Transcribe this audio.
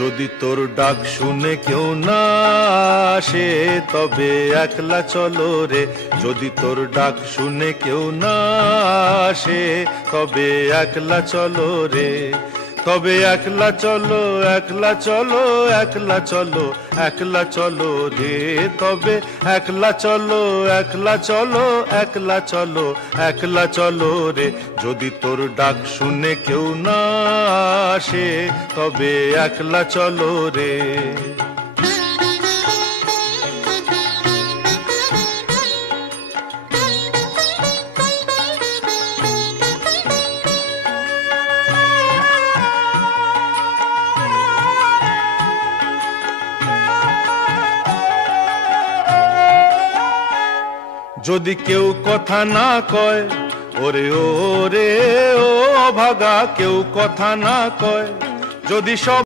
যদি তোর ডাক শুনে কেউ না আসে তবে একলা চলো রে। যদি তোর ডাক শুনে কেউ না আসে তবে একলা চলো রে। তবে একলা চলো, একলা চলো, একলা চলো, একলা চলো রে। তবে একলা চলো, একলা চলো, একলা চলো, একলা চলো রে। যদি তোর ডাক শুনে কেউ না আসে তবে একলা চলো রে। যদি কেউ কথা না কয়, ওরে ওরে ও ভাগা, কেউ কথা না কয়, যদি সব